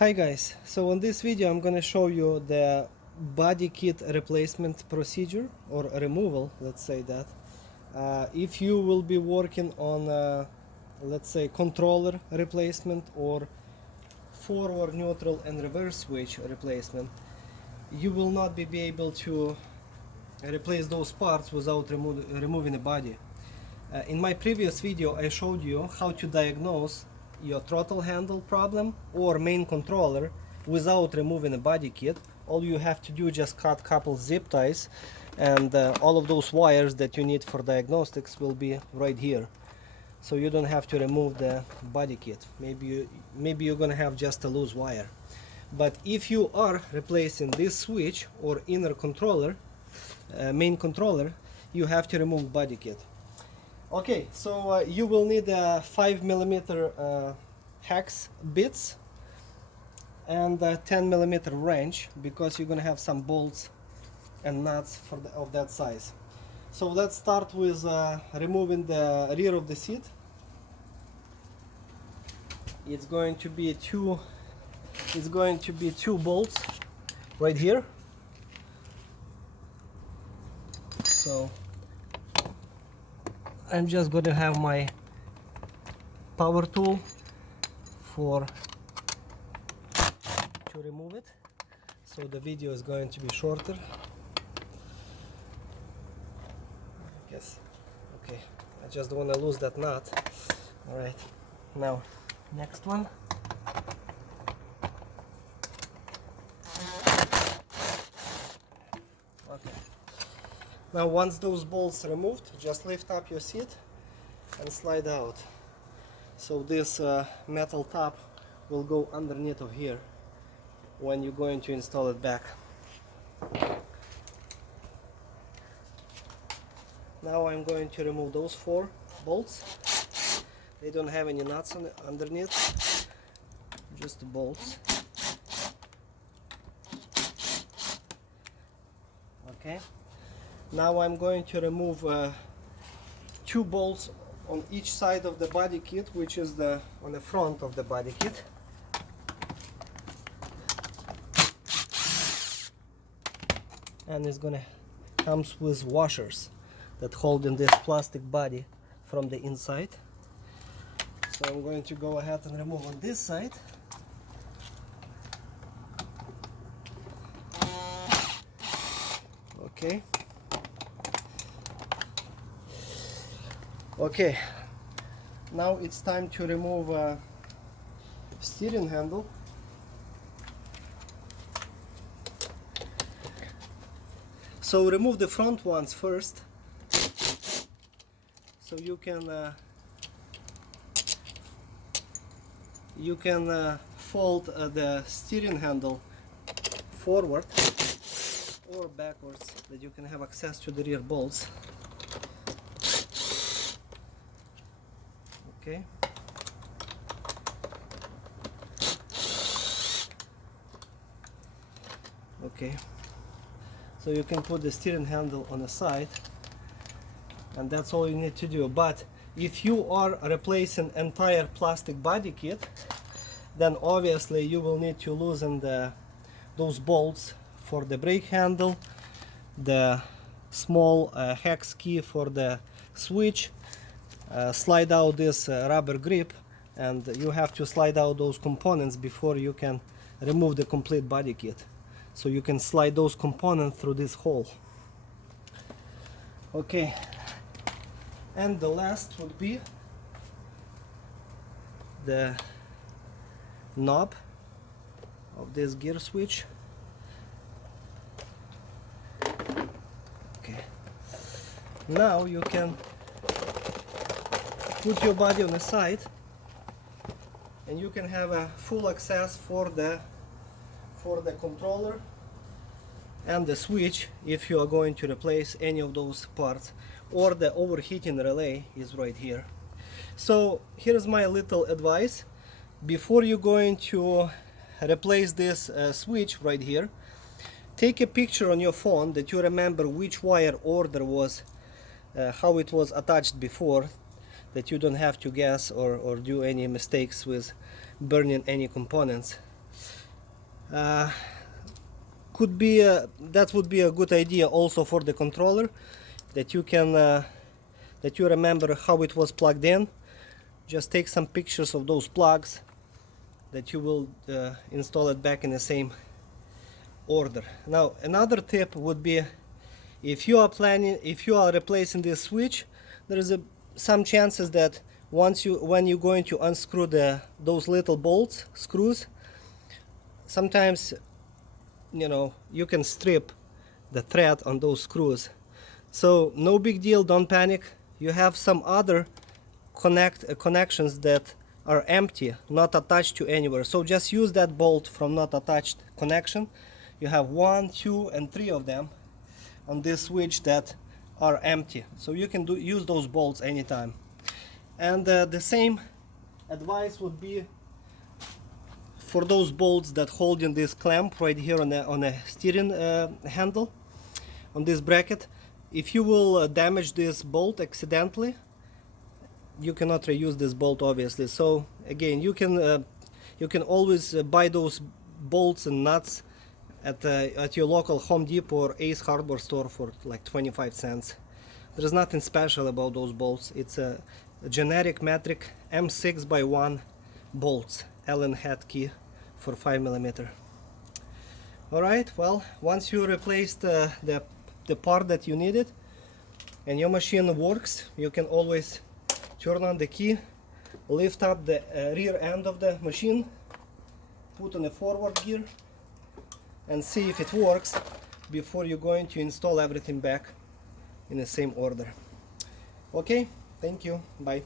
Hi guys, so in this video I'm gonna show you the body kit replacement procedure or removal, let's say that. If you will be working on let's say controller replacement or forward, neutral and reverse switch replacement, you will not be able to replace those parts without removing the body. In my previous video I showed you how to diagnose your throttle handle problem or main controller without removing a body kit. All you have to do is just cut couple zip ties, and all of those wires that you need for diagnostics will be right here, so you don't have to remove the body kit. Maybe you're gonna have just a loose wire. But if you are replacing this switch or inner controller, main controller, you have to remove body kit. Okay, so you will need a 5mm hex bits and a 10mm wrench, because you're gonna have some bolts and nuts of that size. So let's start with removing the rear of the seat. It's going to be two bolts right here. So I'm just going to have my power tool to remove it, so the video is going to be shorter. I guess. Okay, I just don't want to lose that nut. Alright, now next one. Okay. Now once those bolts are removed, just lift up your seat and slide out. So this metal top will go underneath of here when you're going to install it back. Now I'm going to remove those 4 bolts. They don't have any nuts underneath, just the bolts. Okay. Now I'm going to remove 2 bolts on each side of the body kit, which is on the front of the body kit. And it's gonna comes with washers that hold in this plastic body from the inside. So I'm going to go ahead and remove on this side. Okay. Okay, now it's time to remove steering handle. So remove the front ones first, so you can fold the steering handle forward or backwards, that you can have access to the rear bolts. Okay. Okay. So you can put the steering handle on the side, and that's all you need to do. But if you are replacing entire plastic body kit, then obviously you will need to loosen those bolts for the brake handle, the small hex key for the switch, slide out this rubber grip, and you have to slide out those components before you can remove the complete body kit. So you can slide those components through this hole. Okay, and the last would be the knob of this gear switch. Okay, now you can put your body on the side, and you can have a full access for the controller and the switch if you are going to replace any of those parts, or the overheating relay is right here. So here's my little advice. Before you're going to replace this switch right here, take a picture on your phone that you remember which wire order was, how it was attached before, that you don't have to guess or do any mistakes with burning any components. Could be that would be a good idea also for the controller, that you can that you remember how it was plugged in. Just take some pictures of those plugs, that you will install it back in the same order. Now another tip would be, if you are replacing this switch, there is some chances that when you're going to unscrew those little bolts, screws, sometimes you can strip the thread on those screws. So no big deal, don't panic. You have some other connections that are empty, not attached to anywhere. So just use that bolt from not attached connection. You have 1, 2, and 3 of them on this switch that are empty. So you can use those bolts anytime. And the same advice would be for those bolts that hold in this clamp right here on a steering handle, on this bracket. If you will damage this bolt accidentally, you cannot reuse this bolt, obviously. So again, you can always buy those bolts and nuts at your local Home Depot or Ace Hardware store for like 25 cents. There's nothing special about those bolts. It's a generic metric M6x1 bolts, Allen head key for 5mm. Alright, well, once you replaced the part that you needed and your machine works, you can always turn on the key, lift up the rear end of the machine, put on a forward gear, and see if it works before you're going to install everything back in the same order. Okay, thank you, bye.